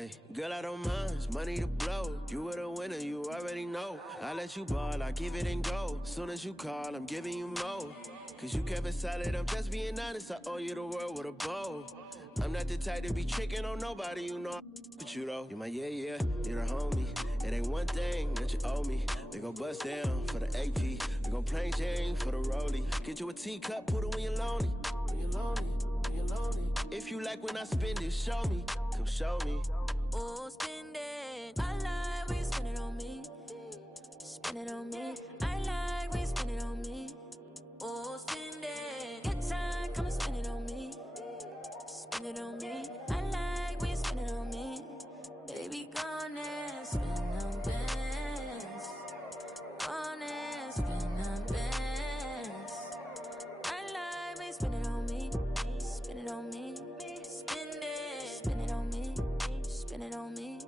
Hey, girl, I don't mind, it's money to blow. You were the winner, you already know. I let you ball, I give it and go. Soon as you call, I'm giving you more. Cause you kept it solid, I'm just being honest. I owe you the world with a bow. I'm not the type to be tricking on nobody, you know. But you though, you're my yeah, you're the homie. It ain't one thing that you owe me. We gon' bust down for the AP. We gon' plain Jane for the rollie. Get you a teacup, put it when you're lonely. When you're lonely, when you're lonely. If you like when I spend it, show me. Come show me. Oh, spend it. I like when you spend it on me. Spend it on me. I like when you spend it on me. Oh, spend it. Good time, come and spend it on me. Spend it on me. I like when you spend it on me. Baby, gone and spend on bands. Gone and spend on bands. I like when you spend it on me. Spend it on me. Spend it. Spend it on me. Spend it on me.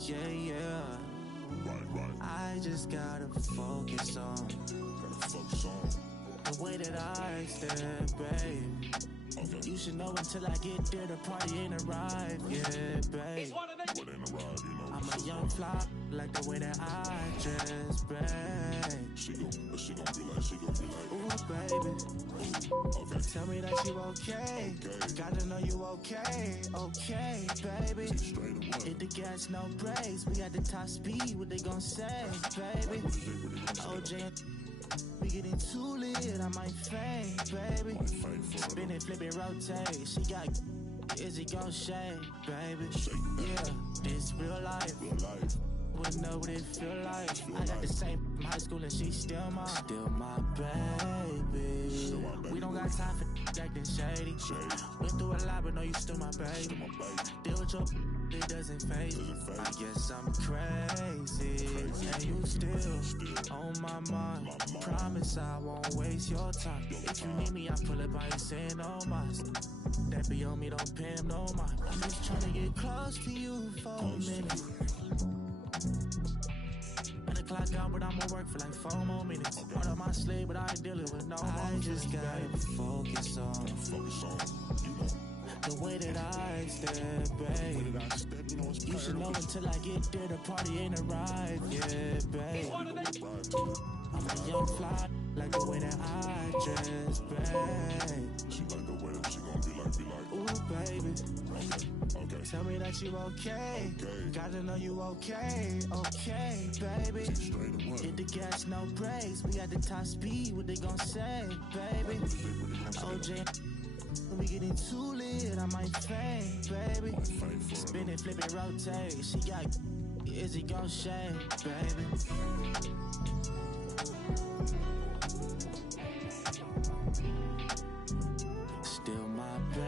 Yeah, right. I just gotta focus on the way that I stand, babe. Okay. You should know until I get there, the party ain't arrived, yeah, babe. What ain't arrived, you know? I'm a young fly, like the way that I dress, babe. She gon' be like, ooh, baby. Okay. Tell me that you okay. Gotta know you okay, baby. Hit the gas, no brakes. We at the top speed, what they gon' say, baby? OJ, we getting too lit, I might faint, baby. Spin it, flip it, rotate. She got, is it gon' shake, baby? Yeah, this real life. Wouldn't know what it feel like. I got the same from high school and she's still my baby. We don't got time for acting shady. Went through a lot, but no, you still my baby. Deal with your it doesn't fade. I guess I'm crazy. And you still on my mind. Promise I won't waste your time. If you need me, I pull up, I ain't saying no mas. That be on me, don't pay him no mind. I'm just trying to get close to you for a minute. And the clock out, but I'ma work for like 4 more minutes. Part of my slave, but I ain't dealing with no more. I just gotta focus on the way that I stand, babe. You should know until I get there, the party ain't arrived, yeah, babe. I'm a young fly, like the way that I dress, babe. She like the way that she gon' be like, ooh, baby. Okay. Tell me that you okay. Gotta know you okay, baby. Hit the gas, no brakes. We at the top speed, what they gon' say, baby? OJ, we getting too lit, I might faint, baby. Spin it, flip it, rotate. She got, is it gon' shake, baby? Still my baby.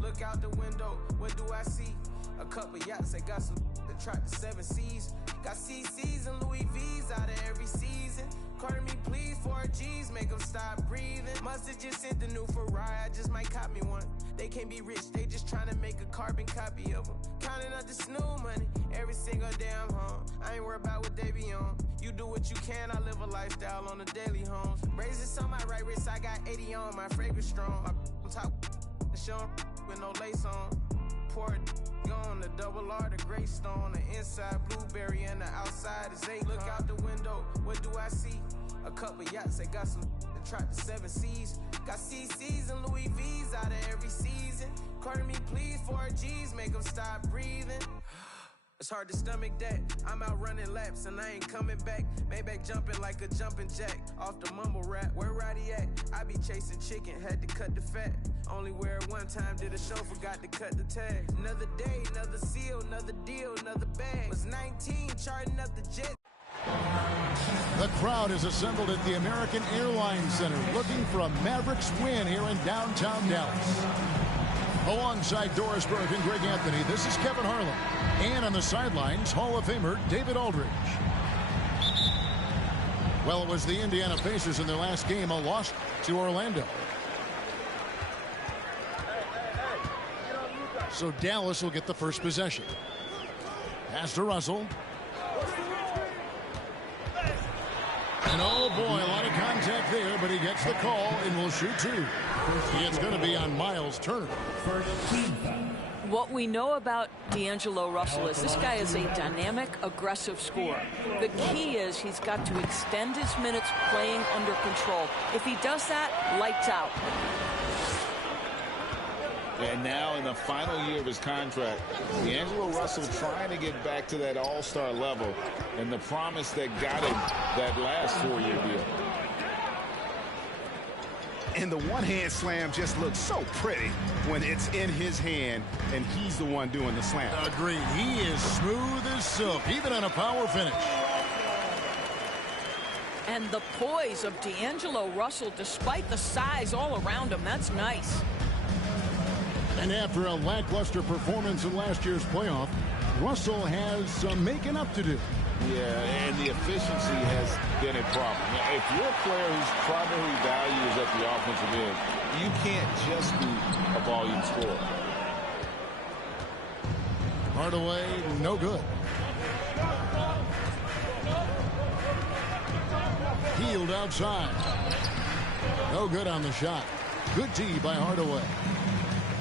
Look out the window, what do I see? A couple yachts that got some that tried the 7 seas. Got CCs and Louis V's out of every season. Carter me please, 4 G's, make them stop breathing. Must've just sent the new Ferrari, I just might cop me one. They can't be rich, they just trying to make a carbon copy of them. Counting up the snoo money, every single day I'm home. I ain't worried about what they be on. You do what you can, I live a lifestyle on the daily homes. Braces on my right wrist, I got 80 on, my fragrance strong. My top show with no lace on. Pour it on the double R, the gray stone. The inside blueberry and the outside is 8. Look out the window, what do I see? A couple yachts, they got some that track the 7 seas. Got CCs and Louis V's out of every season. Carter me please, 4Gs, make them stop breathing. It's hard to stomach that. I'm out running laps and I ain't coming back. Maybach jumping like a jumping jack. Off the mumble rap, where Roddy at? I be chasing chicken, had to cut the fat. Only wear it one time, did a show, forgot to cut the tag. Another day, another seal, another deal, another bag. Was 19, charting up the jet. The crowd is assembled at the American Airlines Center looking for a Mavericks win here in downtown Dallas. Alongside Doris Burke and Greg Anthony, this is Kevin Harlan. And on the sidelines, Hall of Famer David Aldridge. Well, it was the Indiana Pacers in their last game, a loss to Orlando. So Dallas will get the first possession. Pass to Russell. And oh boy, a lot of contact there, but he gets the call and will shoot two. It's going to be on Miles Turner. What we know about D'Angelo Russell is this guy is a dynamic, aggressive scorer. The key is he's got to extend his minutes playing under control. If he does that, lights out. And now in the final year of his contract, D'Angelo Russell trying to get back to that all-star level and the promise that got him that last 4-year deal. And the one-hand slam just looks so pretty when it's in his hand and he's the one doing the slam. Agreed. He is smooth as silk, even on a power finish. And the poise of D'Angelo Russell, despite the size all around him, that's nice. And after a lackluster performance in last year's playoff, Russell has some making up to do. Yeah, and the efficiency has been a problem. Now, if you're a player whose primary value is at the offensive end, you can't just be a volume scorer. Hardaway, no good. Healed outside. No good on the shot. Good D by Hardaway.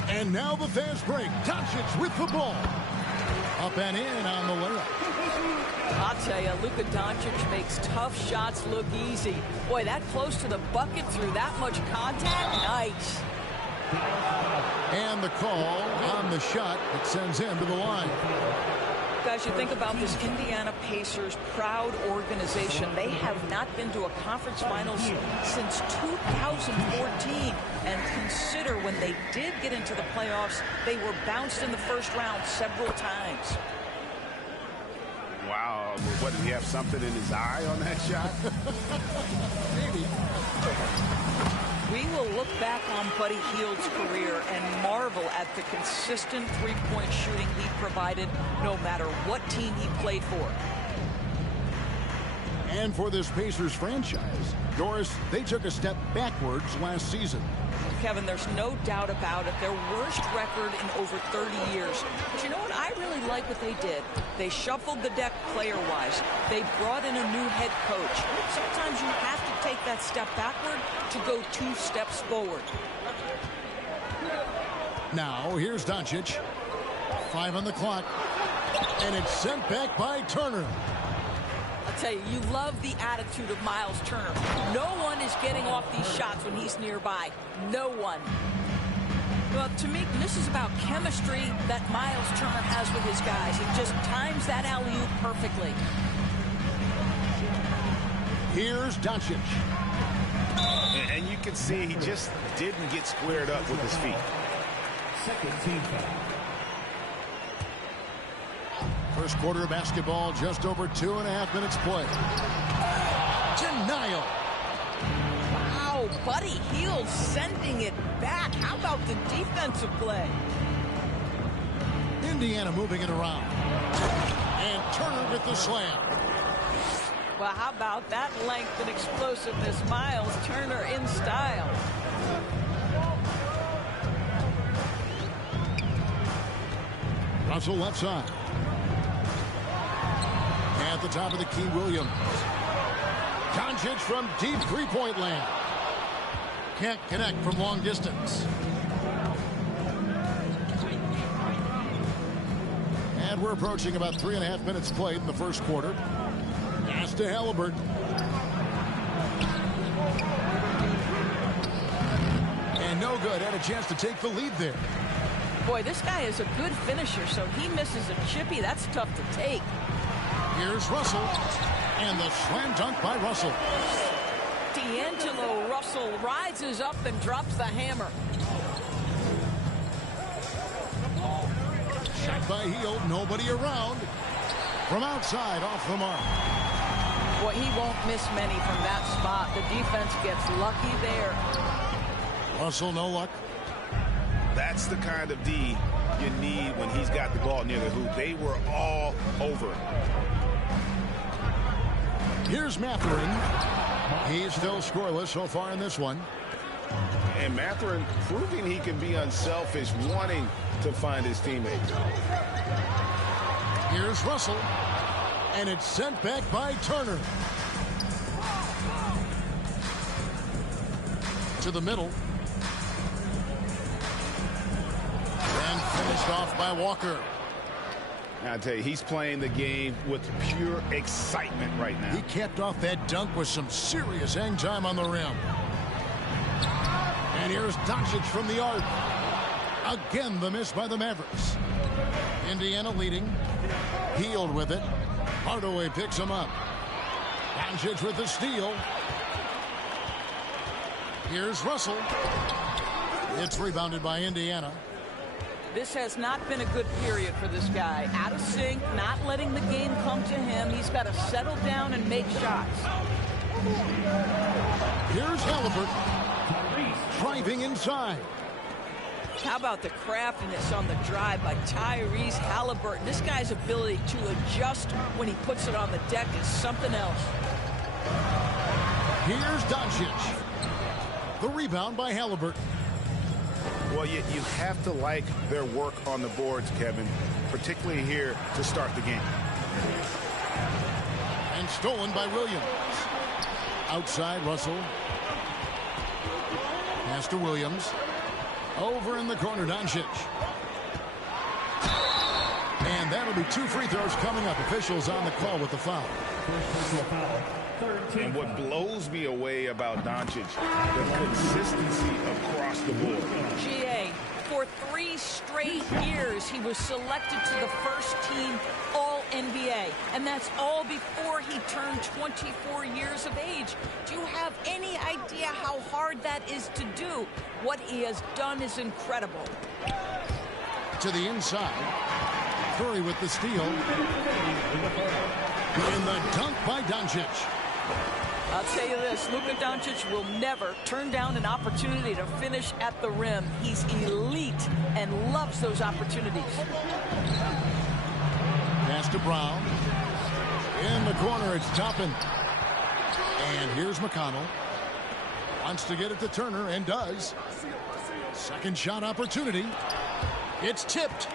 And now the fast break. Doncic with the ball. Up and in on the layup. I'll tell you, Luka Doncic makes tough shots look easy. Boy, that close to the bucket through that much contact, nice. And the call on the shot that sends him to the line. Guys, you think about this Indiana Pacers proud organization. They have not been to a conference finals since 2014. And consider when they did get into the playoffs, they were bounced in the first round several times. Wow, what, did he have something in his eye on that shot? Maybe. We will look back on Buddy Hield's career and marvel at the consistent three-point shooting he provided no matter what team he played for. And for this Pacers franchise, Doris, they took a step backwards last season. Kevin, there's no doubt about it. Their worst record in over 30 years. But you know what? I really like what they did. They shuffled the deck player-wise. They brought in a new head coach. Sometimes you have to take that step backward to go 2 steps forward. Now, here's Doncic. 5 on the clock. And it's sent back by Turner. I'll tell you, you love the attitude of Miles Turner. No one is getting off these shots when he's nearby. No one. Well, to me, this is about chemistry that Miles Turner has with his guys. He just times that alley-oop perfectly. Here's Doncic. And you can see he just didn't get squared up with his feet. Second team foul. First quarter of basketball, just over 2.5 minutes play. Denial. Wow, Buddy Hield sending it back. How about the defensive play? Indiana moving it around. And Turner with the slam. Well, how about that length and explosiveness? Miles Turner in style. Russell left side. At the top of the key, Williams. Doncic from deep three-point land. Can't connect from long distance. And we're approaching about 3.5 minutes played in the first quarter. Pass to Halliburton. And no good. Had a chance to take the lead there. Boy, this guy is a good finisher, so he misses a chippy. That's tough to take. Here's Russell. And the slam dunk by Russell. D'Angelo Russell rises up and drops the hammer. Shot by Hield. Nobody around. From outside, off the mark. Boy, he won't miss many from that spot. The defense gets lucky there. Russell, no luck. That's the kind of D you need when he's got the ball near the hoop. They were all over. Here's Mathurin. He's still scoreless so far in this one. And Mathurin proving he can be unselfish, wanting to find his teammates. Here's Russell. And it's sent back by Turner. To the middle. And finished off by Walker. Now, I tell you, he's playing the game with pure excitement right now. He capped off that dunk with some serious hang time on the rim. And here's Doncic from the arc. Again, the miss by the Mavericks. Indiana leading. Hield with it. Hardaway picks him up. Doncic with the steal. Here's Russell. It's rebounded by Indiana. This has not been a good period for this guy. Out of sync, not letting the game come to him. He's got to settle down and make shots. Here's Halliburton. Driving inside. How about the craftiness on the drive by Tyrese Halliburton? This guy's ability to adjust when he puts it on the deck is something else. Here's Doncic. The rebound by Halliburton. Well, you have to like their work on the boards, Kevin, particularly here to start the game. And stolen by Williams. Outside, Russell. Pass to Williams. Over in the corner, Doncic. And that'll be 2 free throws coming up. Officials on the call with the foul. And what blows me away about Doncic, the consistency across the board. GA, for 3 straight years, he was selected to the first team All-NBA. And that's all before he turned 24 years of age. Do you have any idea how hard that is to do? What he has done is incredible. To the inside. Curry with the steal. And the dunk by Doncic. I'll tell you this, Luka Doncic will never turn down an opportunity to finish at the rim. He's elite and loves those opportunities. Pass to Brown. In the corner, it's Toppin. And here's McConnell. Wants to get it to Turner and does. Second shot opportunity. It's tipped.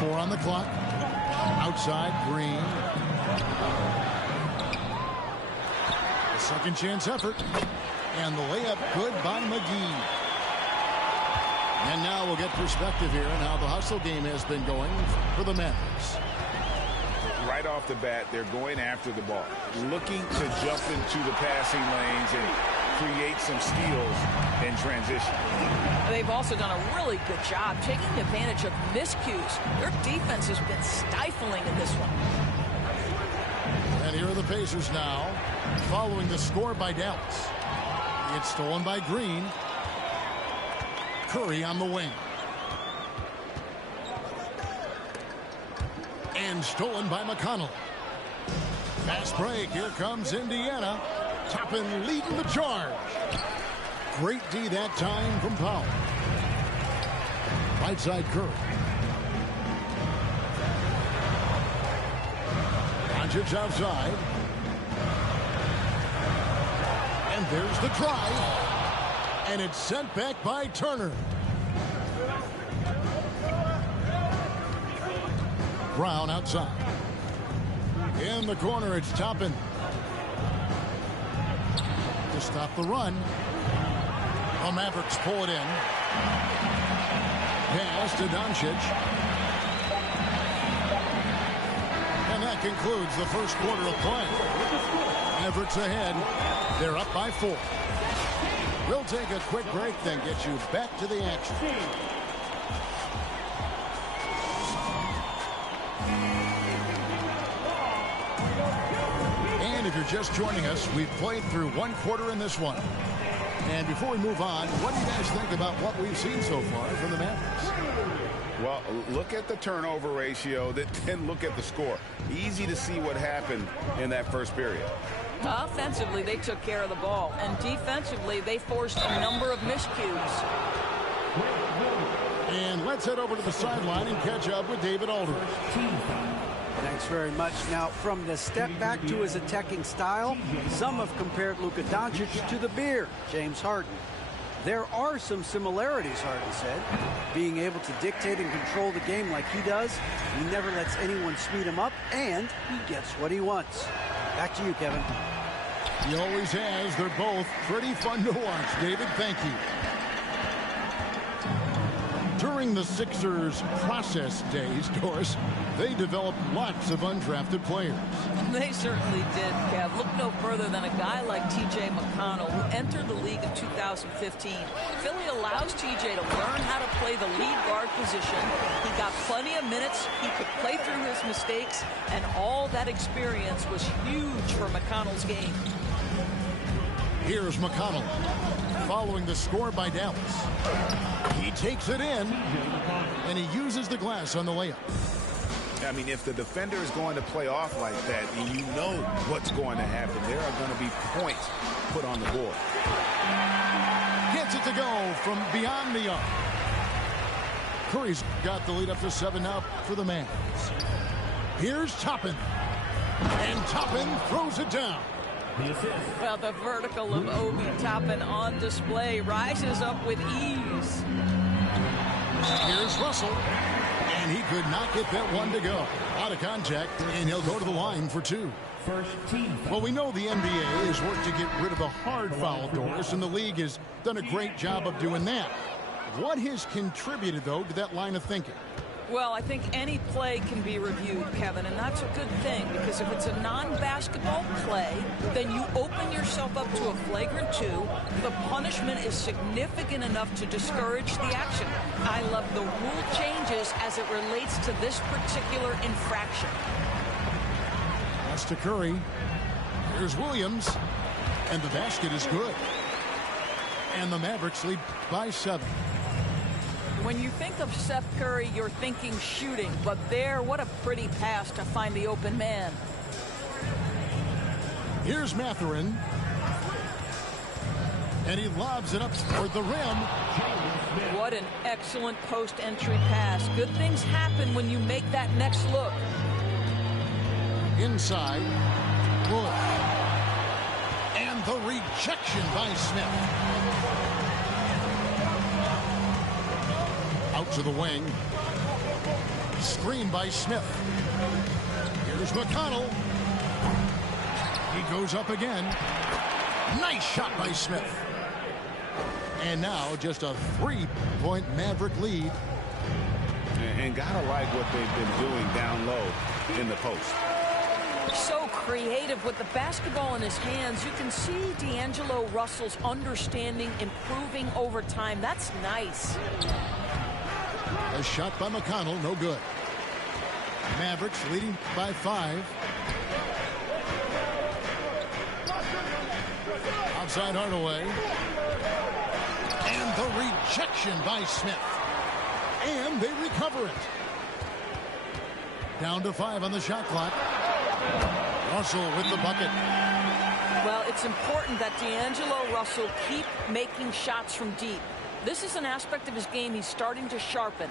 4 on the clock. Outside, Green. The second chance effort. And the layup good by McGee. And now we'll get perspective here on how the hustle game has been going for the Mavericks. Right off the bat, they're going after the ball, looking to jump into the passing lanes and create some steals in transition. They've also done a really good job taking advantage of miscues. Their defense has been stifling in this one. And here are the Pacers now, following the score by Dallas. It's stolen by Green. Curry on the wing. And stolen by McConnell. Fast break. Here comes Indiana. Toppin leading the charge. Great D that time from Powell. Right side Curry. Doncic outside. And there's the drive. And it's sent back by Turner. Brown outside. In the corner, it's Toppin. To stop the run. The Mavericks pull it in. Pass to Doncic. And that concludes the first quarter of play. Mavericks ahead. They're up by 4. We'll take a quick break, then get you back to the action. And if you're just joining us, we've played through 1 quarter in this one. And before we move on, what do you guys think about what we've seen so far from the Mavericks? Well, look at the turnover ratio, then look at the score. Easy to see what happened in that first period. Offensively, they took care of the ball, and defensively, they forced a number of miscues. And let's head over to the sideline and catch up with David Aldridge. Thanks very much. Now, from the step back to his attacking style, some have compared Luka Doncic to the Bear, James Harden. There are some similarities, Harden said. Being able to dictate and control the game like he does, he never lets anyone speed him up, and he gets what he wants. Back to you, Kevin. He always has. They're both pretty fun to watch. David, thank you. During the Sixers' process days, Doris, they developed lots of undrafted players. They certainly did, Kev. Look no further than a guy like T.J. McConnell, who entered the league in 2015. Philly allows T.J. to learn how to play the lead guard position. He got plenty of minutes. He could play through his mistakes, and all that experience was huge for McConnell's game. Here's McConnell, following the score by Dallas. He takes it in, and he uses the glass on the layup. I mean, if the defender is going to play off like that, and you know what's going to happen, there are going to be points put on the board. Gets it to go from beyond the arc. Curry's got the lead up to 7 now for the Mavs. Here's Toppin. And Toppin throws it down. Well, the vertical of Obi Toppin on display rises up with ease. Here's Russell, and he could not get that one to go. Out of contact, and he'll go to the line for 2. Well, we know the NBA has worked to get rid of the hard foul, Doris, and the league has done a great job of doing that. What has contributed, though, to that line of thinking? Well, I think any play can be reviewed, Kevin, and that's a good thing, because if it's a non-basketball play, then you open yourself up to a flagrant 2. The punishment is significant enough to discourage the action. I love the rule changes as it relates to this particular infraction. That's to Curry. Here's Williams, and the basket is good. And the Mavericks lead by 7. When you think of Seth Curry, you're thinking shooting, but there, what a pretty pass to find the open man. Here's Mathurin. And he lobs it up toward the rim. What an excellent post-entry pass. Good things happen when you make that next look. Inside. Wolf. And the rejection by Smith. Out to the wing. Screen by Smith. Here's McConnell. He goes up again. Nice shot by Smith. And now just a 3-point Maverick lead. And gotta like what they've been doing down low in the post. So creative with the basketball in his hands. You can see D'Angelo Russell's understanding improving over time. That's nice. A shot by McConnell, no good. Mavericks leading by 5. Outside Hardaway. And the rejection by Smith. And they recover it. Down to 5 on the shot clock. Russell with the bucket. Well, it's important that D'Angelo Russell keep making shots from deep. This is an aspect of his game he's starting to sharpen.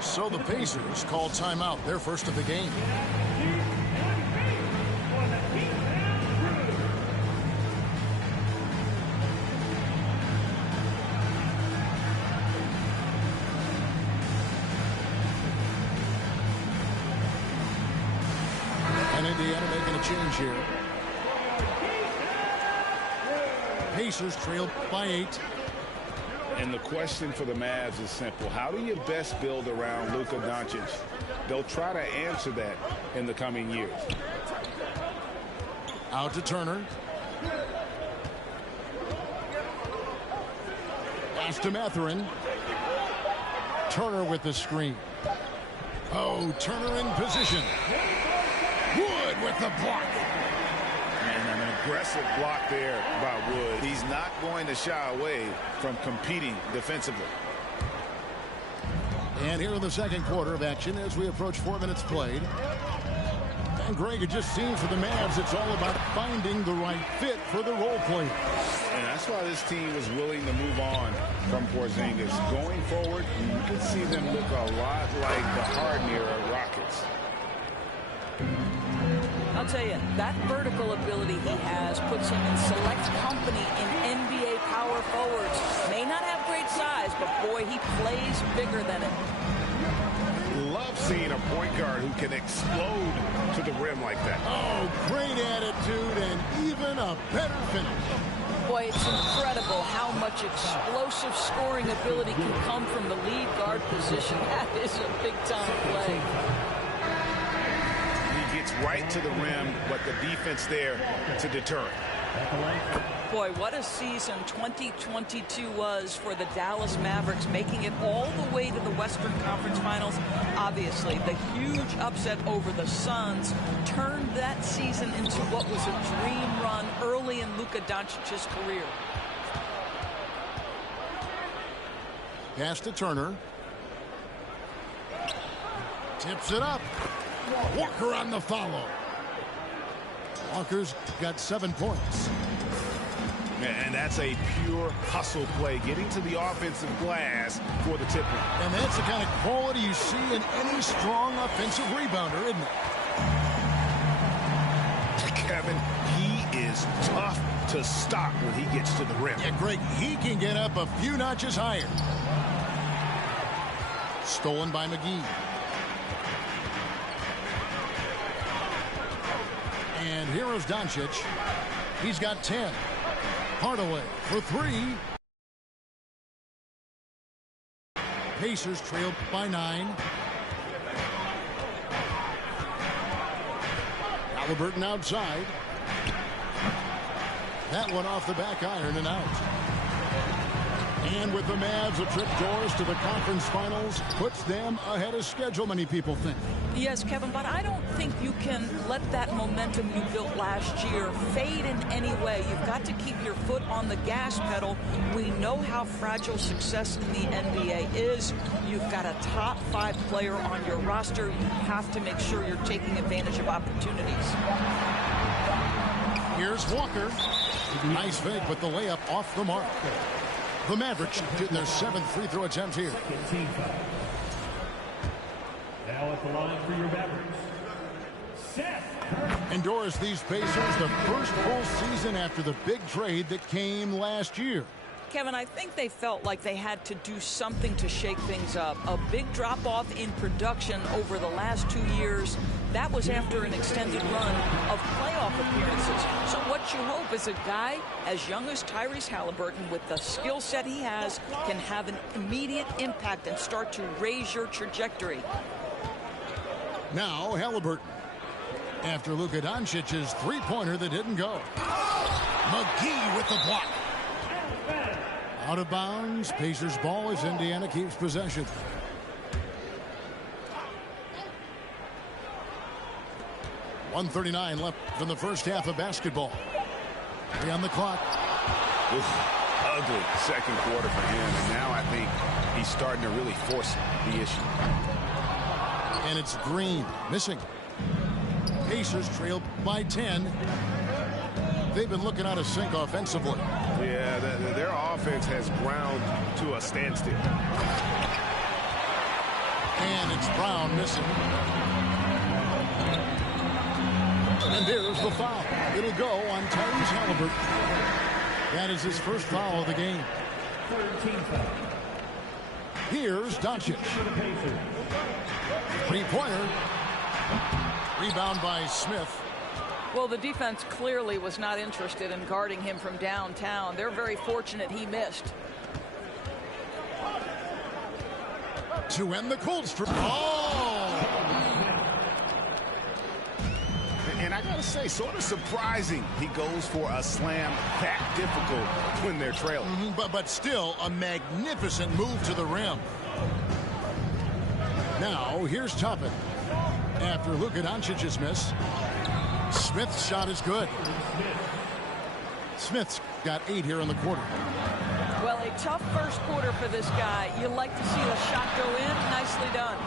So the Pacers call timeout, their first of the game. And Indiana making a change here. Pacers trail by 8. And the question for the Mavs is simple. How do you best build around Luka Doncic? They'll try to answer that in the coming years. Out to Turner. Pass to Mathurin. Turner with the screen. Oh, Turner in position. Wood with the block. And an aggressive block there by Wood. He's not going to shy away from competing defensively. And here in the second quarter of action as we approach 4 minutes played. And Greg, it just seems for the Mavs it's all about finding the right fit for the role players. And that's why this team was willing to move on from Porzingis. Going forward, you can see them look a lot like the Harden-era Rockets. I'll tell you, that vertical ability he has puts him in select company in NBA power forwards. May not have great size, but boy, he plays bigger than it. Love seeing a point guard who can explode to the rim like that. Oh, great attitude and even a better finish. Boy, it's incredible how much explosive scoring ability can come from the lead guard position. That is a big-time play. He gets right to the rim, but the defense there to deter it. Boy, what a season 2022 was for the Dallas Mavericks, making it all the way to the Western Conference Finals. Obviously, the huge upset over the Suns turned that season into what was a dream run early in Luka Doncic's career. Pass to Turner. Tips it up. Walker on the follow. Walker's got 7 points. And that's a pure hustle play, getting to the offensive glass for the tip. And that's the kind of quality you see in any strong offensive rebounder, isn't it? Kevin, he is tough to stop when he gets to the rim. Yeah, Greg, he can get up a few notches higher. Stolen by McGee. And here is Doncic. He's got 10. Hardaway for 3. Pacers trailed by 9. Halliburton outside. That one off the back iron and out. And with the Mavs a trip doors to the conference finals puts them ahead of schedule, many people think. Yes, Kevin, but I don't think you can let that momentum you built last year fade in any way. You've got to keep your foot on the gas pedal. We know how fragile success in the NBA is. You've got a top 5 player on your roster. You have to make sure you're taking advantage of opportunities. Here's Walker. Nice fake, but the layup off the mark. The Mavericks getting their 7th free throw attempt here. Now at the line for your Mavericks, Seth. Endorse these Pacers the first full season after the big trade that came last year. Kevin, I think they felt like they had to do something to shake things up. A big drop-off in production over the last 2 years. That was after an extended run of playoff appearances. So what you hope is a guy as young as Tyrese Halliburton, with the skill set he has, can have an immediate impact and start to raise your trajectory. Now Halliburton. After Luka Doncic's three-pointer that didn't go. McGee with the block. Out of bounds. Pacers ball as Indiana keeps possession. .139 left in the first half of basketball. 3 on the clock. Ugly second quarter for him, and now I think he's starting to really force the issue. And it's Green missing. Pacers trailed by 10. They've been looking out of sync offensively. Yeah, their offense has ground to a standstill. And it's Brown missing. And there's the foul. It'll go on Tyrese Halliburton. That is his first foul of the game. Here's Doncic. Three-pointer. Rebound by Smith. Well, the defense clearly was not interested in guarding him from downtown. They're very fortunate he missed. to end the cold streak. Oh! And I gotta say, sort of surprising he goes for a slam that difficult when they're trailing. But still a magnificent move to the rim. Now here's Toppin. After Luka Doncic's miss, Smith's shot is good. Smith's got 8 here in the quarter. Well, a tough first quarter for this guy. You like to see the shot go in. Nicely done.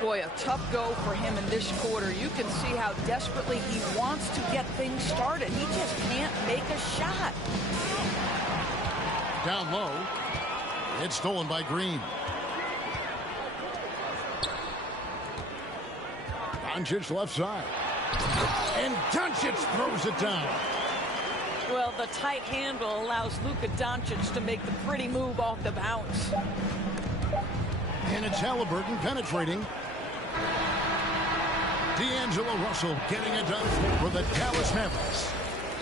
Boy, a tough go for him in this quarter. You can see how desperately he wants to get things started. He just can't make a shot. Down low. It's stolen by Green. Doncic left side. And Doncic throws it down. Well, the tight handle allows Luka Doncic to make the pretty move off the bounce. And it's Halliburton penetrating. D'Angelo Russell getting it done for the Dallas Mavericks.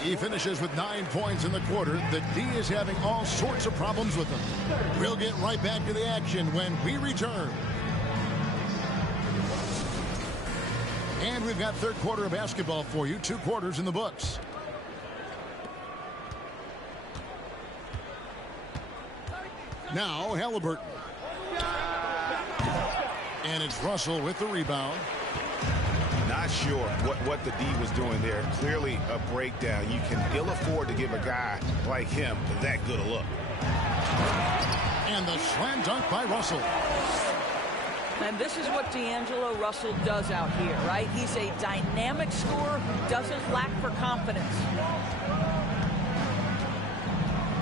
He finishes with 9 points in the quarter. The D is having all sorts of problems with him. We'll get right back to the action when we return. And we've got third quarter of basketball for you. 2 quarters in the books. Now Halliburton. And it's Russell with the rebound. Not sure what the D was doing there. Clearly a breakdown. You can ill afford to give a guy like him that good a look. And the slam dunk by Russell. And this is what D'Angelo Russell does out here, right? He's a dynamic scorer who doesn't lack for confidence.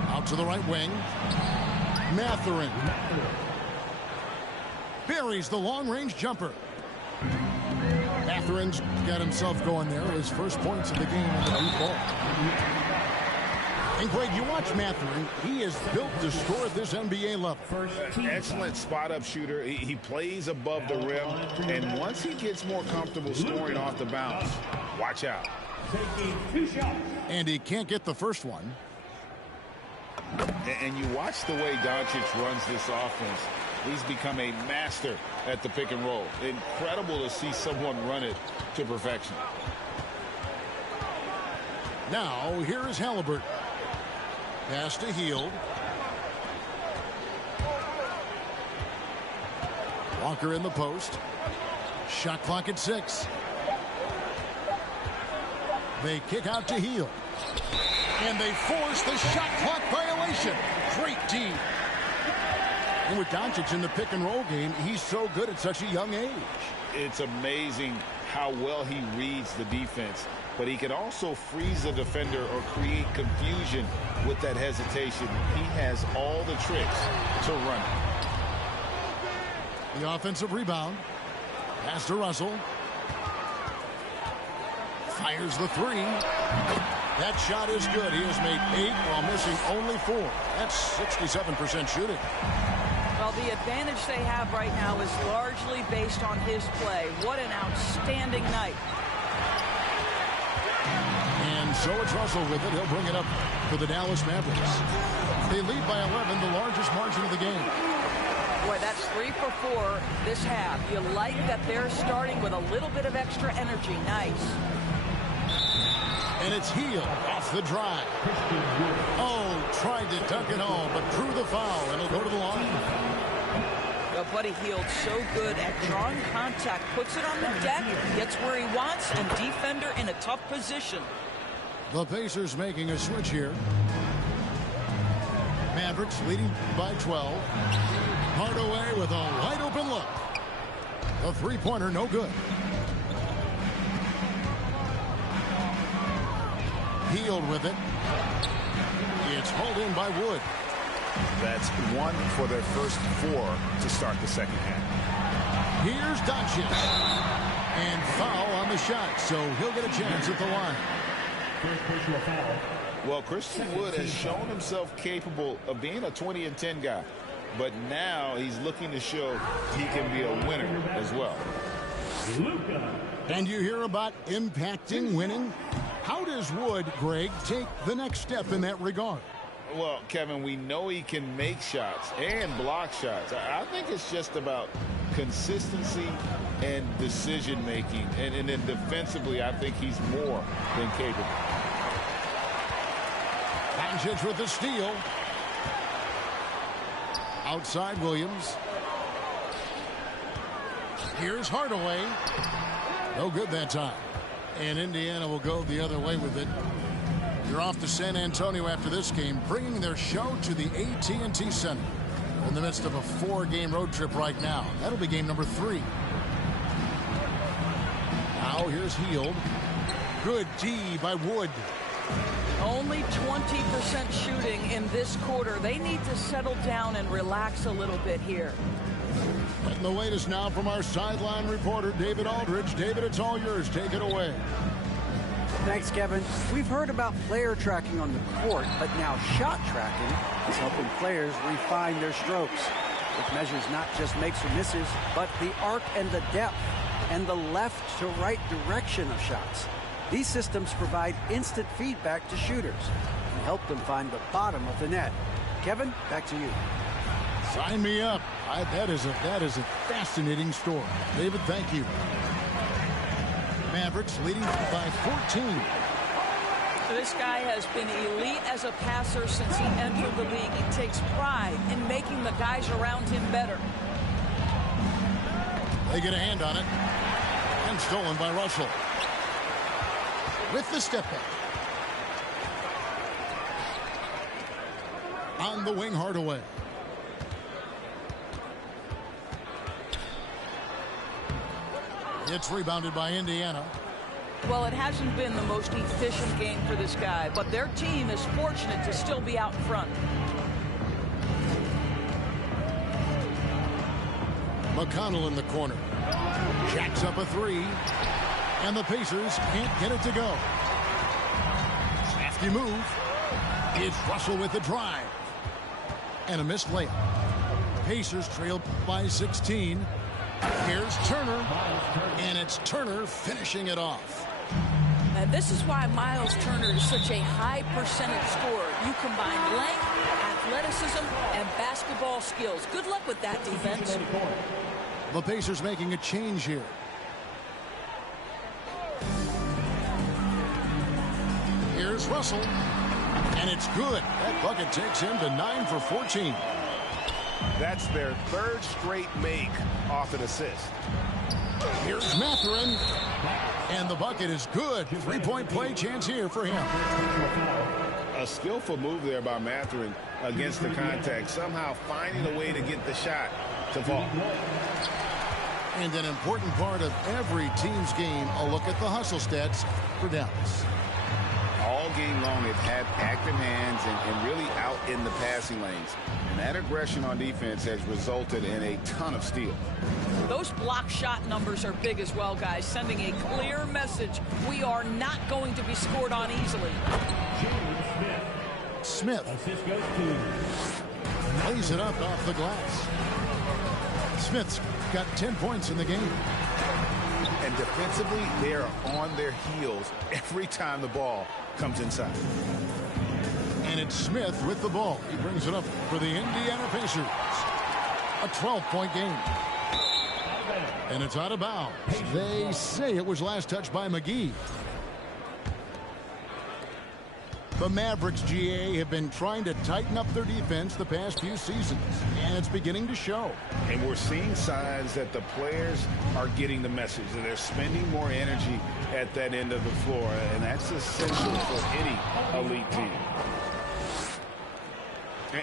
Out to the right wing. Mathurin. Buries the long-range jumper. Mathurin's got himself going there. His first points of the game in the deep ball. And Greg, you watch Mathurin. He is built to score at this NBA level. Excellent spot-up shooter. He plays above the rim. And once he gets more comfortable scoring off the bounce, watch out. And he can't get the first one. And you watch the way Doncic runs this offense. He's become a master at the pick and roll. Incredible to see someone run it to perfection. Now, here is Halliburton. Pass to Hield. Walker in the post. Shot clock at 6. They kick out to Hield. And they force the shot clock violation. Great D. And with Doncic in the pick and roll game, he's so good at such a young age. It's amazing how well he reads the defense, but he can also freeze the defender or create confusion with that hesitation. He has all the tricks to run it. The offensive rebound. Pass to Russell. Fires the 3. That shot is good. He has made 8 while missing only 4. That's 67% shooting. Well, the advantage they have right now is largely based on his play. What an outstanding night. And so it's Russell with it. He'll bring it up for the Dallas Mavericks. They lead by 11, the largest margin of the game. Boy, that's 3 for 4 this half. You like that they're starting with a little bit of extra energy. Nice. And it's Hield off the drive. Oh, tried to dunk it home, but drew the foul, and he'll go to the line. Well, Buddy Hield so good at drawing contact, puts it on the deck, gets where he wants, and defender in a tough position. The Pacers making a switch here. Mavericks leading by 12. Hardaway with a wide open look. A 3-pointer, no good. Hield with it. It's hauled in by Wood. That's 1 for their first 4 to start the second half. Here's Doncic. And foul on the shot, so he'll get a chance at the line. Well, Christian Wood has shown himself capable of being a 20 and 10 guy, but now he's looking to show he can be a winner as well. And you hear about impacting winning? How does Wood, Greg, take the next step in that regard? Well, Kevin, we know he can make shots and block shots. I think it's just about consistency and decision-making. And then defensively, I think he's more than capable. Doncic with the steal. Outside Williams. Here's Hardaway. No good that time. And Indiana will go the other way with it. You're off to San Antonio after this game, bringing their show to the AT&T Center. In the midst of a 4-game road trip right now. That'll be game number 3. Now here's Hield. Good D by Wood. Only 20% shooting in this quarter. They need to settle down and relax a little bit here. And the latest now from our sideline reporter, David Aldridge. David, it's all yours. Take it away. Thanks, Kevin. We've heard about player tracking on the court, but now shot tracking is helping players refine their strokes. It measures not just makes or misses, but the arc and the depth and the left to right direction of shots. These systems provide instant feedback to shooters and help them find the bottom of the net. Kevin, back to you. Sign me up. That is a fascinating story. David, thank you. Mavericks leading by 14. This guy has been elite as a passer since he entered the league. He takes pride in making the guys around him better. They get a hand on it. And stolen by Russell. With the step back. On the wing, Hardaway. It's rebounded by Indiana. Well, it hasn't been the most efficient game for this guy, but their team is fortunate to still be out in front. McConnell in the corner. Jacks up a 3. And the Pacers can't get it to go. Crafty move. It's Russell with the drive. And a missed layup. Pacers trail by 16. Here's Turner. And it's Turner finishing it off. And this is why Miles Turner is such a high percentage scorer. You combine length, athleticism, and basketball skills. Good luck with that defense. The Pacers making a change here. Here's Russell. And it's good. That bucket takes him to 9 for 14. That's their 3rd straight make off an assist. Here's Mathurin. And the bucket is good. 3-point play chance here for him. A skillful move there by Mathurin against the contact. Somehow finding a way to get the shot to fall. And an important part of every team's game, a look at the hustle stats for Dallas. All game long, they've had active hands and really out in the passing lanes. And that aggression on defense has resulted in a ton of steals. Those block shot numbers are big as well, guys, sending a clear message. We are not going to be scored on easily. Smith lays it up off the glass. Smith's got 10 points in the game. And defensively, they are on their heels every time the ball comes inside. And it's Smith with the ball. He brings it up for the Indiana Pacers. A 12-point game. And it's out of bounds. They say it was last touched by McGee. The Mavericks, GA, have been trying to tighten up their defense the past few seasons, and it's beginning to show. And we're seeing signs that the players are getting the message, and they're spending more energy at that end of the floor, and that's essential for any elite team.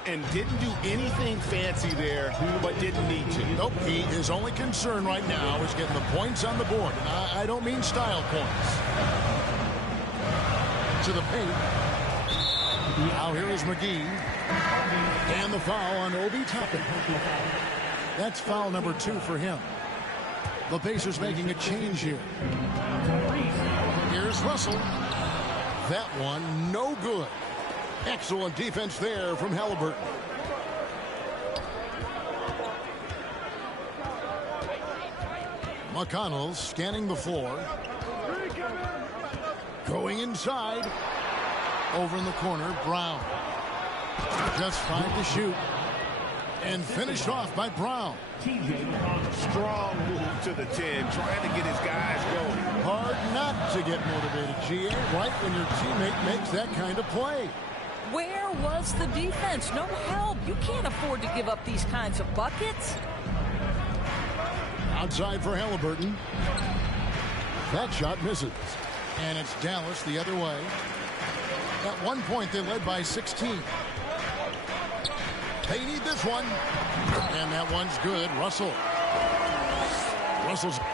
And didn't do anything fancy there, but didn't need to. Nope, his only concern right now is getting the points on the board. And I don't mean style points. To the paint. Now here is McGee. And the foul on Obi Toppin. That's foul number 2 for him. The Pacers making a change here. Here's Russell. That one no good. Excellent defense there from Halliburton. McConnell scanning the floor. Going inside. Over in the corner, Brown. Just 5 to shoot. And finished off by Brown. Strong move to the 10, trying to get his guys going. Hard not to get motivated, GA, right when your teammate makes that kind of play. Where was the defense? No help. You can't afford to give up these kinds of buckets. Outside for Halliburton. That shot misses. And it's Dallas the other way. At one point, they led by 16. They need this one. And that one's good. Russell's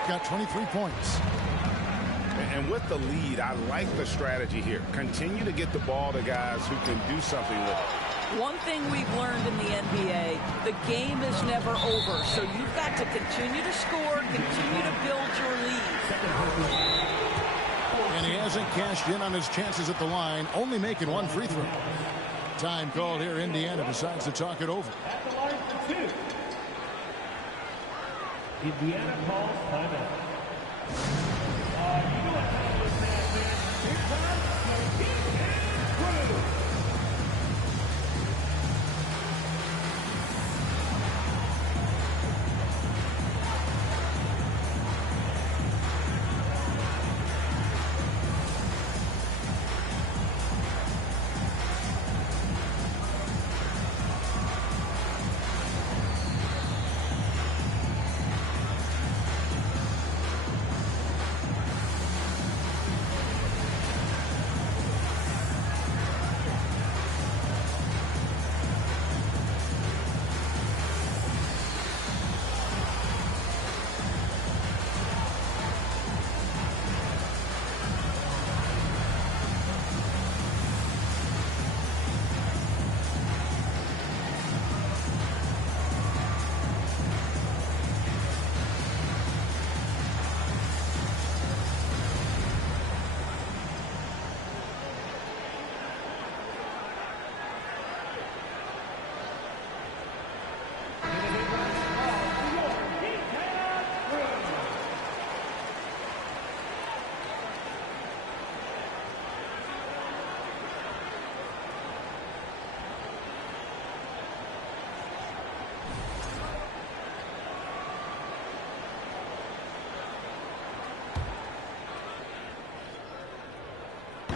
got 23 points. And with the lead, I like the strategy here. Continue to get the ball to guys who can do something with it. One thing we've learned in the NBA, the game is never over. So you've got to continue to score, continue to build your lead. And he hasn't cashed in on his chances at the line, only making one free throw. Time called here. Indiana decides to talk it over. At the line for 2. Indiana calls timeout. You know what time it is, man. Here comes the crew.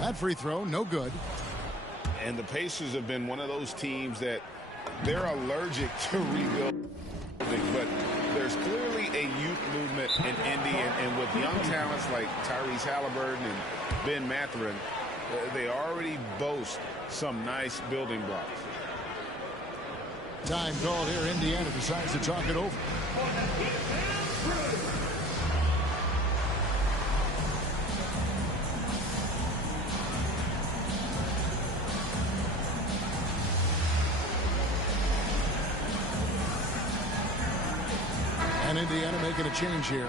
That free throw, no good. And the Pacers have been one of those teams that they're allergic to rebuilding, but there's clearly a youth movement in Indy, and with young talents like Tyrese Halliburton and Ben Mathurin, they already boast some nice building blocks. Time called here. Indiana decides to talk it over. And Indiana making a change here.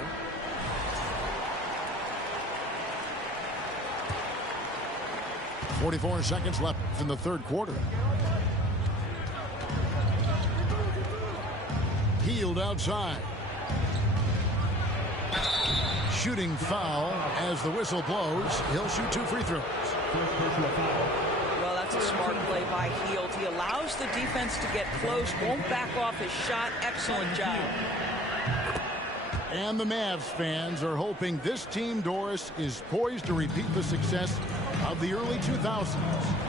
.44 seconds left in the third quarter. Healed outside. Shooting foul as the whistle blows. He'll shoot 2 free throws. Well, that's a smart play by Hield. He allows the defense to get close, won't back off his shot. Excellent job. And the Mavs fans are hoping this team, Doris, is poised to repeat the success of the early 2000s.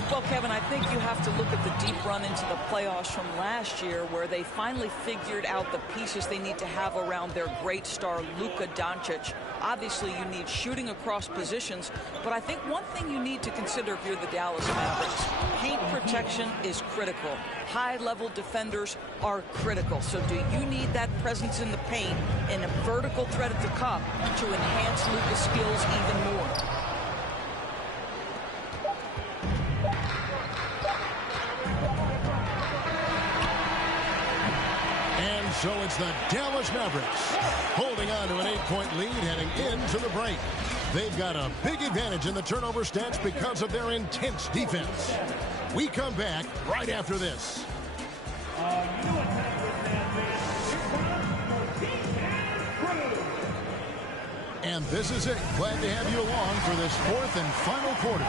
Well, Kevin, I think you have to look at the deep run into the playoffs from last year, where they finally figured out the pieces they need to have around their great star, Luka Doncic. Obviously, you need shooting across positions, but I think one thing you need to consider if you're the Dallas Mavericks, paint protection is critical. High-level defenders are critical. So do you need that presence in the paint and a vertical threat at the cup to enhance Luka's skills even more? So it's the Dallas Mavericks holding on to an 8-point lead heading into the break. They've got a big advantage in the turnover stats because of their intense defense. We come back right after this. And this is it. Glad to have you along for this fourth and final quarter.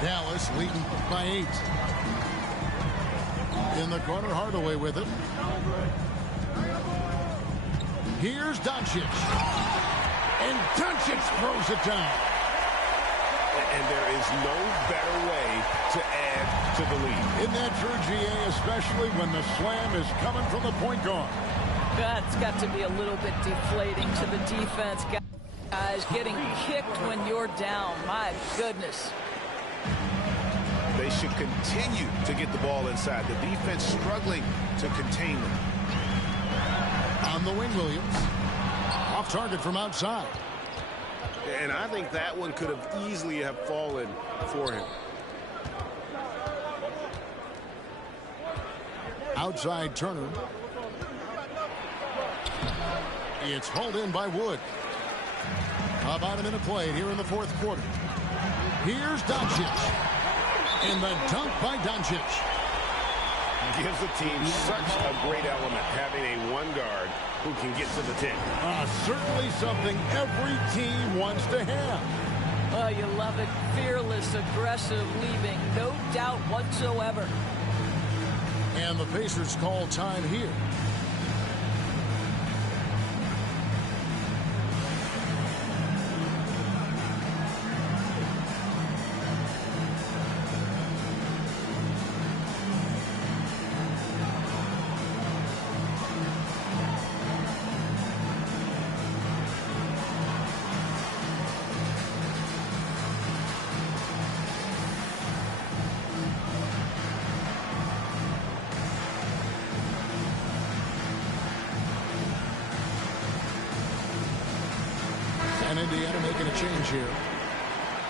Dallas leading by 8. In the corner, Hardaway with it. Here's Doncic. And Doncic throws it down. And there is no better way to add to the lead. Isn't that true, GA, especially when the slam is coming from the point guard? That's got to be a little bit deflating to the defense, guys. Getting kicked when you're down. My goodness. They should continue to get the ball inside. The defense struggling to contain them. On the wing, Williams. Off target from outside. And I think that one could have easily have fallen for him. Outside Turner. It's hauled in by Wood. About a minute played here in the fourth quarter. Here's Doncic. And the dunk by Doncic. Gives the team such a great element, having a one guard who can get to the 10. Certainly something every team wants to have. Oh, you love it. Fearless, aggressive, leaving. No doubt whatsoever. And the Pacers call time here. And Indiana making a change here.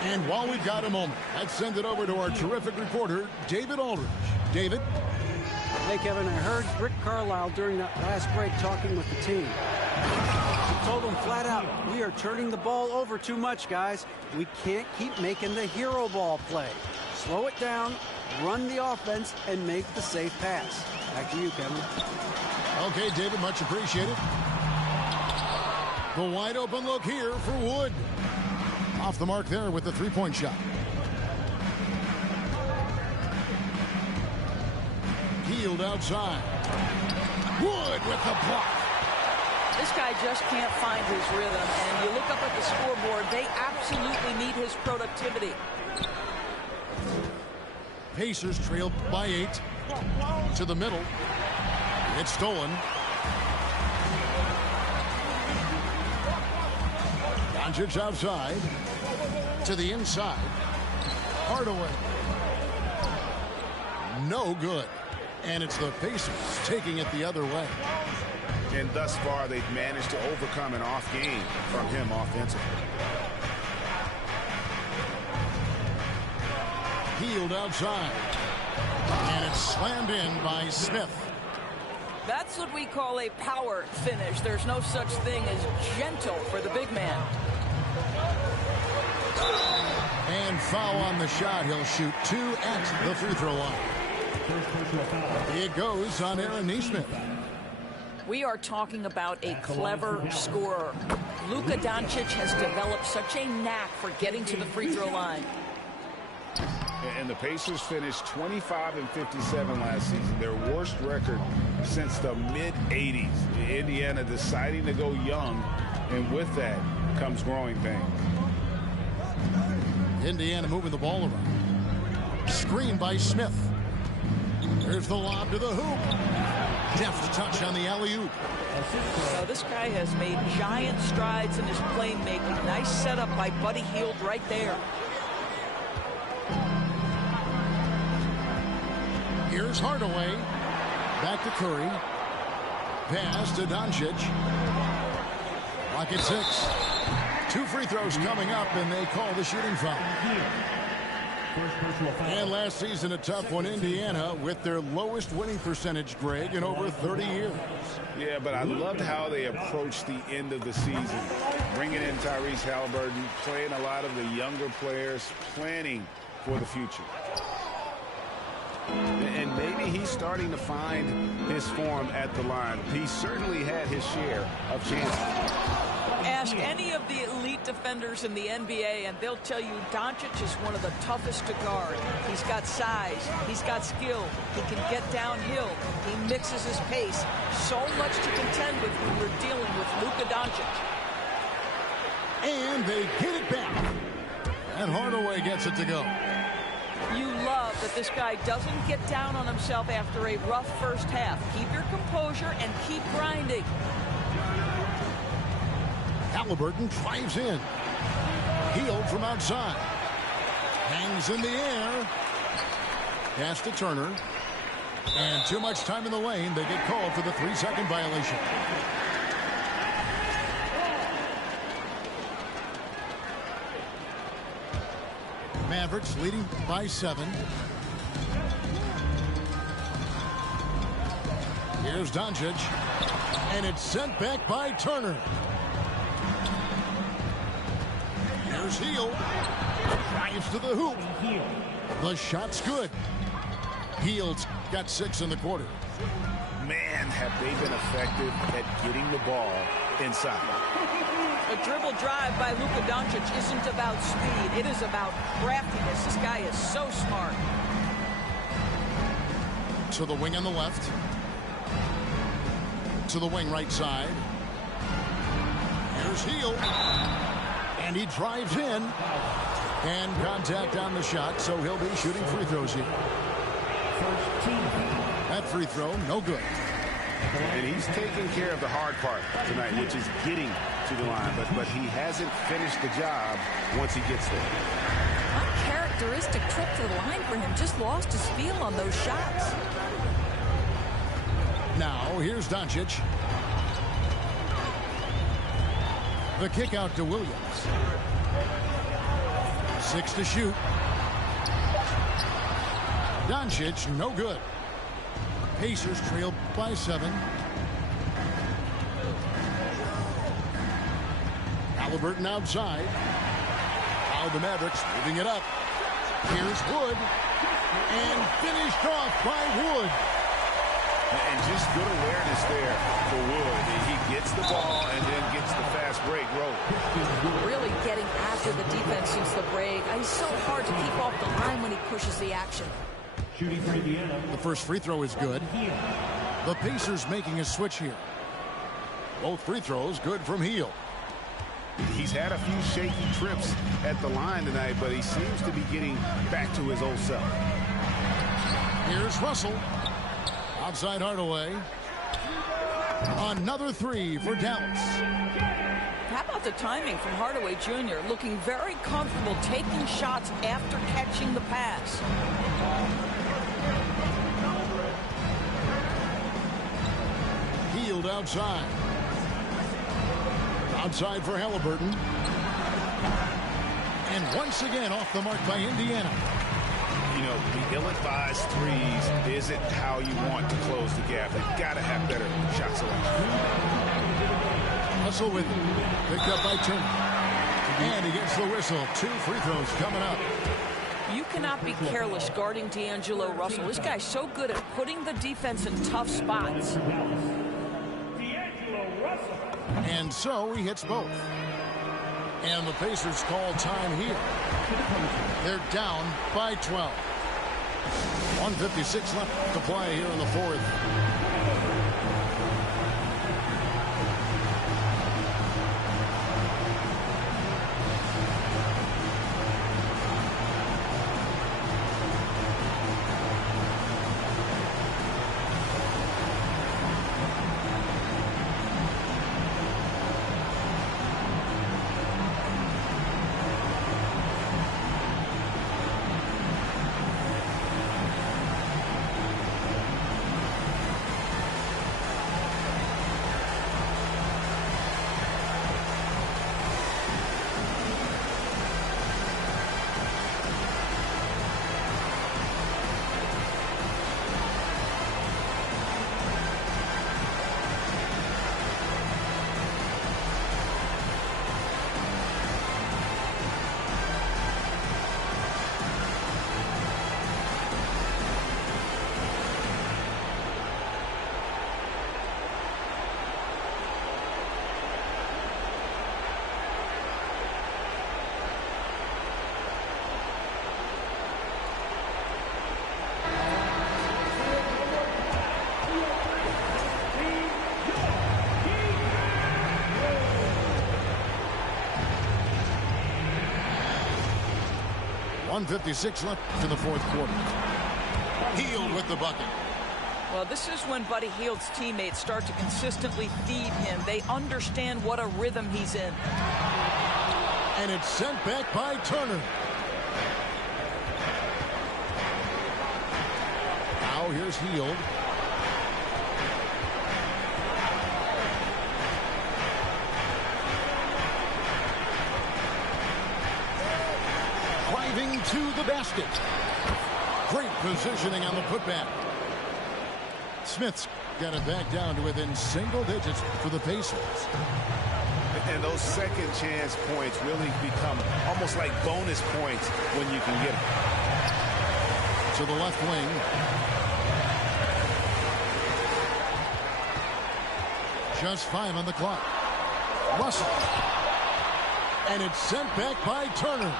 And while we've got a moment, let's send it over to our terrific reporter, David Aldridge. David? Hey, Kevin, I heard Rick Carlisle during that last break talking with the team. He told them flat out, we are turning the ball over too much, guys. We can't keep making the hero ball play. Slow it down, run the offense, and make the safe pass. Back to you, Kevin. Okay, David, much appreciated. The wide open look here for Wood. Off the mark there with the three-point shot. Healed outside. Wood with the block. This guy just can't find his rhythm, and you look up at the scoreboard, they absolutely need his productivity. Pacers trailed by 8. To the middle. It's stolen. Doncic outside. To the inside. Hardaway. No good. And it's the Pacers taking it the other way. And thus far, they've managed to overcome an off game from him offensively. Healed outside. And it's slammed in by Smith. That's what we call a power finish. There's no such thing as gentle for the big man. And foul on the shot. He'll shoot 2 at the free throw line. It goes on Aaron Nesmith. We are talking about a clever scorer. Luka Doncic has developed such a knack for getting to the free throw line. And the Pacers finished 25-57 last season, their worst record since the mid-'80s. Indiana deciding to go young, and with that comes growing pains. Indiana moving the ball around. Screen by Smith. There's the lob to the hoop. Deft touch on the alley-oop. So this guy has made giant strides in his playmaking. Nice setup by Buddy Hield right there. Here's Hardaway. Back to Curry. Pass to Doncic. Clock at 6. 2 free throws coming up, and they call the shooting foul. And last season, a tough one, Indiana, with their lowest winning percentage, Greg, in over 30 years. Yeah, but I loved how they approached the end of the season. Bringing in Tyrese Halliburton, playing a lot of the younger players, planning for the future. And maybe he's starting to find his form at the line. He certainly had his share of chances. ask any of the elite defenders in the NBA, and they'll tell you Doncic is one of the toughest to guard. He's got size. He's got skill. He can get downhill. He mixes his pace. So much to contend with when you're dealing with Luka Doncic. And they get it back. And Hardaway gets it to go. You love that this guy doesn't get down on himself after a rough first half. Keep your composure and keep grinding. Halliburton drives in. Hield from outside. Hangs in the air. Pass to Turner. And too much time in the lane. They get called for the 3-second violation. Mavericks leading by 7. Here's Doncic. And it's sent back by Turner. Here's Hield. Drives to the hoop. The shot's good. Hield's got 6 in the quarter. Man, have they been effective at getting the ball inside. A dribble drive by Luka Doncic isn't about speed. It is about craftiness. This guy is so smart. To the wing on the left. To the wing right side. Here's Hield. And he drives in. And contact on the shot, so he'll be shooting free throws here. That free throw, no good. And he's taking care of the hard part tonight, which is getting to the line. But he hasn't finished the job once he gets there. Uncharacteristic trip to the line for him. Just lost his feel on those shots. Now, here's Doncic. The kick out to Williams. 6 to shoot. Doncic, no good. Pacers trail by 7. Halliburton outside. Now the Mavericks moving it up. Here's Wood. And finished off by Wood. And just good awareness there for Wood. He gets the ball and then gets the fast break roll. Really getting after the defense since the break. He's so hard to keep off the line when he pushes the action. The first free throw is good. The Pacers making a switch here. Both free throws good from Hield. He's had a few shaky trips at the line tonight, but he seems to be getting back to his old self. Here's Russell. Outside Hardaway. Another 3 for Dallas. How about the timing from Hardaway Jr. looking very comfortable taking shots after catching the pass. Hield outside. Outside for Halliburton. And once again off the mark by Indiana. You know, the ill-advised threes isn't how you want to close the gap. They've got to have better shot selection. Russell with it. Picked up by Turner. And he gets the whistle. 2 free throws coming up. You cannot be careless guarding D'Angelo Russell. This guy's so good at putting the defense in tough spots. And so he hits both. And the Pacers call time here. They're down by 12. 1:56 left to play here in the fourth. 1:56 left in the fourth quarter. Hield with the bucket. Well, this is when Buddy Hield's teammates start to consistently feed him. They understand what a rhythm he's in. And it's sent back by Turner. Now here's Hield. Driving to the basket. Great positioning on the putback. Smith's got it back down to within single digits for the Pacers. And those second chance points really become almost like bonus points when you can get them. To the left wing. Just 5 on the clock. Russell. And it's sent back by Turner.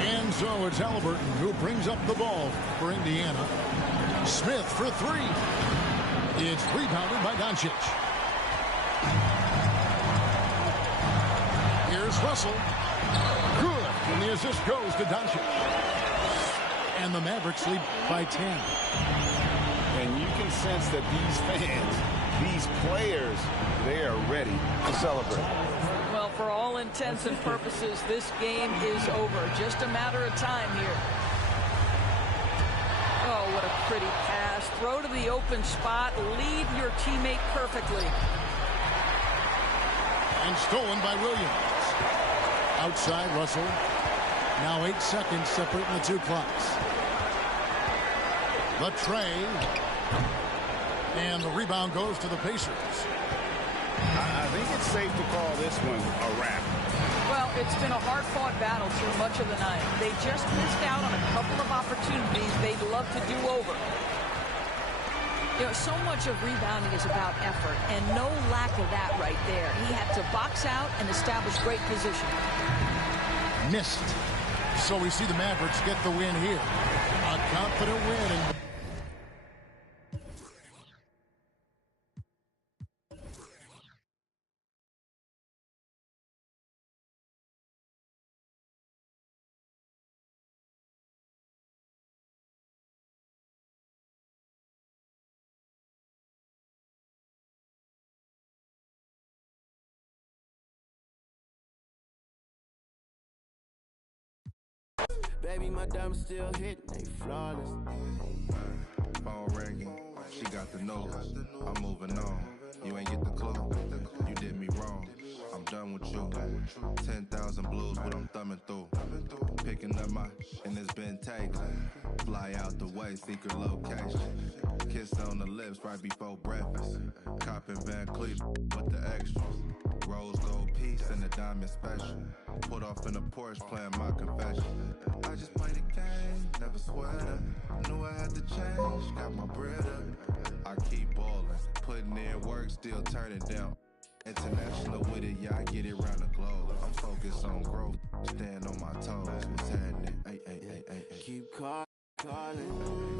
And so it's Halliburton who brings up the ball for Indiana. Smith for 3. It's rebounded by Doncic. Here's Russell. Good. And the assist goes to Doncic. And the Mavericks lead by 10. And you can sense that these fans, these players, they are ready to celebrate. Well, for all intents and purposes, this game is over. Just a matter of time here. Oh, what a pretty pass. Throw to the open spot. Lead your teammate perfectly. And stolen by Williams. Outside, Russell. Now 8 seconds separating the two clocks. The tray. And the rebound goes to the Pacers. I think it's safe to call this one a wrap. Well, it's been a hard-fought battle through much of the night. They just missed out on a couple of opportunities they'd love to do over. You know, so much of rebounding is about effort, and no lack of that right there. He had to box out and establish great position. Missed. So we see the Mavericks get the win here. A confident win. Baby, my diamonds still hitting, they flawless. Phone ringing, she got the nose. I'm moving on. You ain't get the clue. You did me wrong. I'm done with you. 10,000 blues, what I'm thumbing through. Picking up my and it's been taken. Fly out the way, secret location. Kiss on the lips right before breakfast. Copping Van Cleef with the extras. Rose gold piece and a diamond special. Put off in a Porsche playing my confession. I just played a game, never sweat up. Knew I had to change, got my bread up. I keep ballin', putting in work, still turning down. International with it, yeah, I get it round the globe. I'm focused on growth, stand on my toes. What's happening? Ay. Keep calling,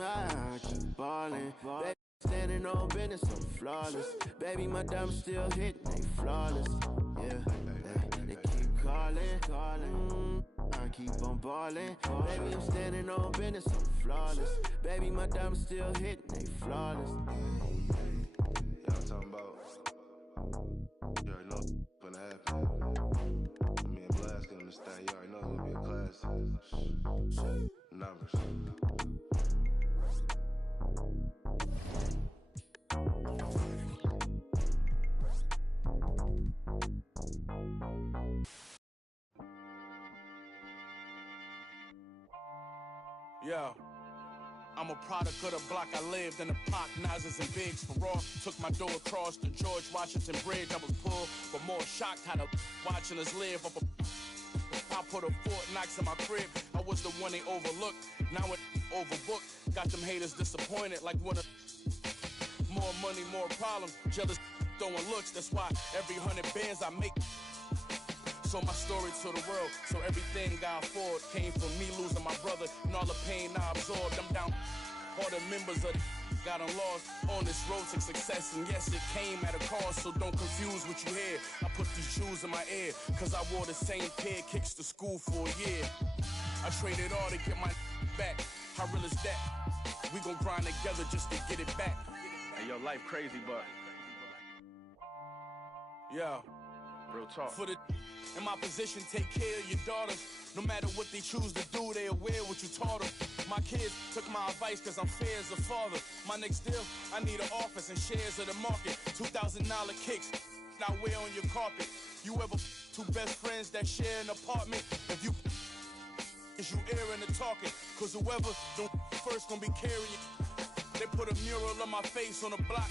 I keep balling. Baby, standing on business, so flawless. Baby, my diamonds still hitting, they flawless. Yeah, they keep calling. I keep on balling. Baby, I'm standing on business, so flawless. Baby, my diamonds still hitting, they flawless. Y'all talking about? You already know what's gonna happen. Me and Blast gonna understand. You already know it's gonna be a class. Numbers. Yeah. I'm a product of the block I lived in, the Pac, Nazis, and Biggs for raw. Took my door across the George Washington Bridge. I was pulled, but more shocked how the watching us live up a. I put a Fort Knox in my crib. I was the one they overlooked. Now it overbooked. Got them haters disappointed like when a. More money, more problems. Jealous throwing looks. That's why every 100 bands I make. So my story to the world, so everything I afford came from me losing my brother and all the pain I absorbed. I'm down, all the members of the got lost on this road to success, and yes, it came at a cost, so don't confuse what you hear. I put these shoes in my ear, cause I wore the same pair of kicks to school for a year. I traded all to get my back. How real is that? We gon' grind together just to get it back. Hey, yo, life crazy, but yeah, real talk. For the in my position, take care of your daughters. No matter what they choose to do, they aware what you taught them. My kids took my advice cause I'm fair as a father. My next deal, I need an office and shares of the market. $2,000 kicks, I wear on your carpet. You ever two best friends that share an apartment? If you is you airing the talking, cause whoever don't first gonna be carrying. They put a mural of my face on a block.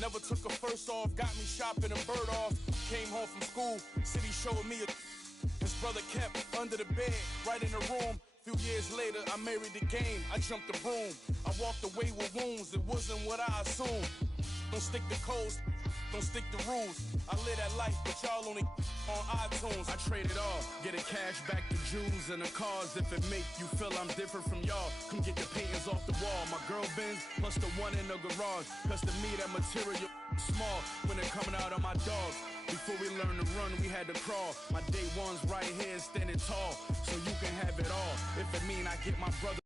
Never took a first off, got me shopping and bird off. Came home from school, city showed me his brother kept under the bed, right in the room. Few years later, I married the game, I jumped the broom. I walked away with wounds, it wasn't what I assumed. Don't stick to codes, don't stick to rules. I live that life, but y'all only on iTunes. I trade it all, get a cash back to Jews and the cars. If it make you feel I'm different from y'all, come get the paintings off the wall. My girl Benz, plus the one in the garage. Cause to me that material small when they're coming out on my dogs. Before we learned to run, we had to crawl. My day one's right here standing tall, so you can have it all. If it mean I get my brother